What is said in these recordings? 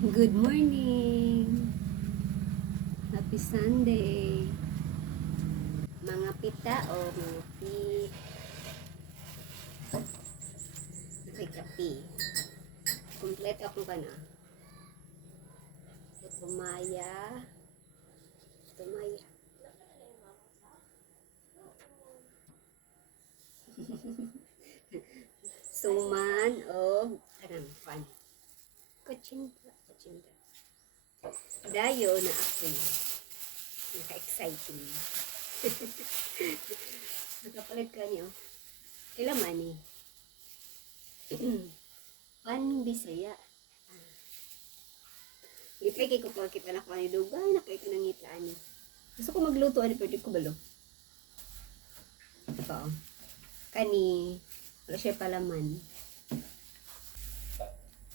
Good morning! Happy Sunday! Mga pita o mga kapi. Kompleto akong ka na. Tumaya. Suman o pan. Kutsinta. Dayo na ako. Naka-exciting. Nakapalag ka niyo. Kailaman eh. Pan Bisaya. Lipay kay ko kita na ko ani dugay na kay kanangitaan ni. Gusto ko magluto ani pwede ko balo. Ito. Kani wala siya palaman.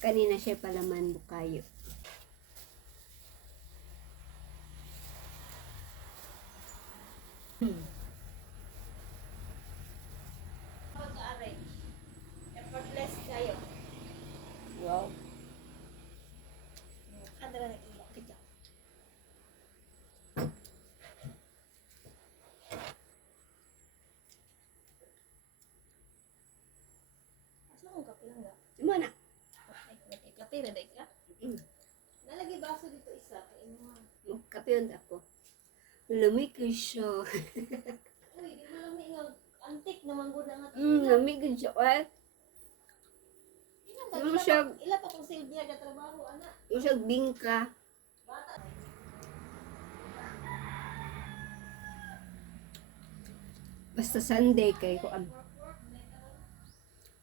Kanina siya palaman bukayo. Effortless kayo. Wow. Kadra na ilak kita. Asa kong kape lang ga? Mana? Ay, kape na day ka? Nalagay baso dito isa. Kaya mo nga. Magkapiyon ako. Lamig siya. Uy, di mo lang may antik naman gud nga. Lamig siya. Ay, Yung siya- Ila pa kung silbiya ka trabaho, ana. yung siya bingka. Bata. Basta Sunday kay ko am.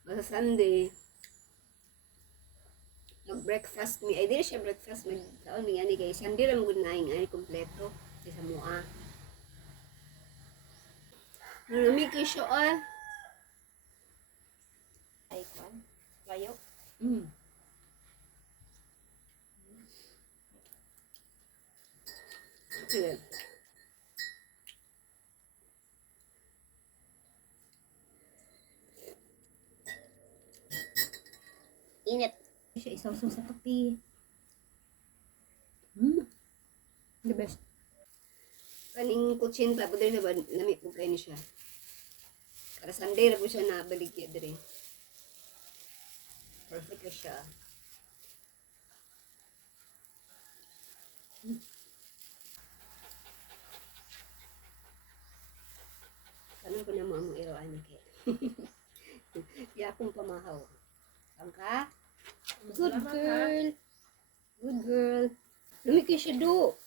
Basta Sunday. Mag-breakfast mi. Ay, di na siya breakfast. Mag-taon mi ani kay Sunday lang gud na ay kompleto. Sa mua. Lamig siya. Ay. Ay, kwan. Kayo. Sige. Init. Siya isaw-saw sa kape. The best. Kaning kutsinta po diri sa lami po kayo siya. Para Sunday na po siya nabaligya diri. Perfect na siya. Tanong ko na mo among iraan na kaya. Kaya akong pamahaw. Ang ka? Good Salamat, girl. Good girl. Lumiki siya do.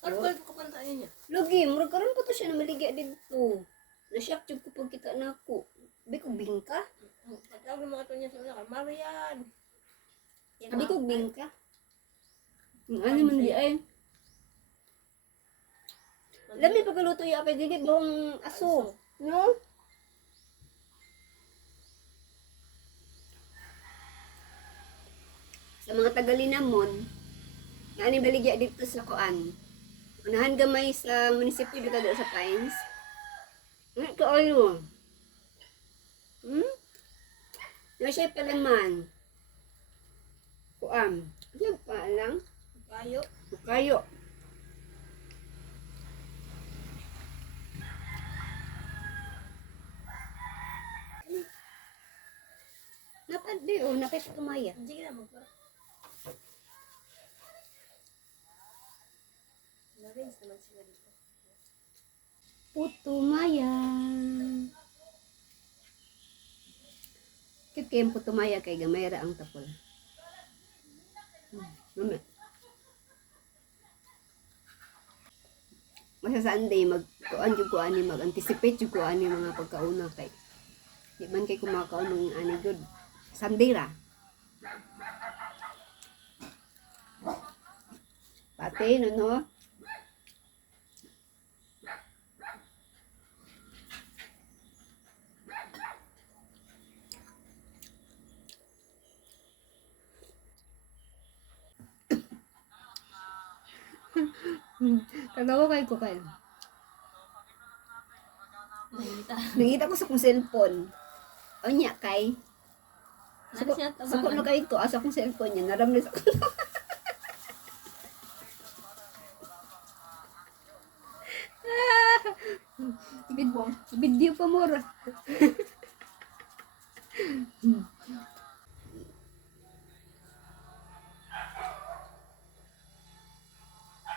Ano ba ko pantayan niya? Lagi, murag karon ko to siya na maligya dito. Na-shock jud ko pag kita na ako. Bi ko bingka? Pagtawag ng mga to niya sa una, Marian. Abi ko bingka. Ano man di ay. Lami pagluto ya apay dili bang aso. No? Sa mga taga-Linamon, nga ni baligya dito sa Kuan. Unahan gamay sa munisipyo dito sa Pines. Nga kaayo. Nga siya palaman. Kuan. Ano pa lang? Kayo. Bukayo. Napad di napay tumaya. Sige na, magpara. Na-rinse naman sila dito. Putumaya. Kit kayong putumaya kay gamayra ang tapol. Mami. Masa Sunday mag-kuan jud ko ani mag-anticipate jud ko ani mga pagkauna kay di man kay kumakaon ng ani good. Sunday ra. Pati no. Kagawa kay ko kayo. Nakita. Nakita ko sa kong cellphone. O niya kay Ano siya Sako na tabangan? kayo to, asa kong cellphone niya, naramdaman ako. Video pa mura.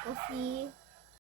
Coffee.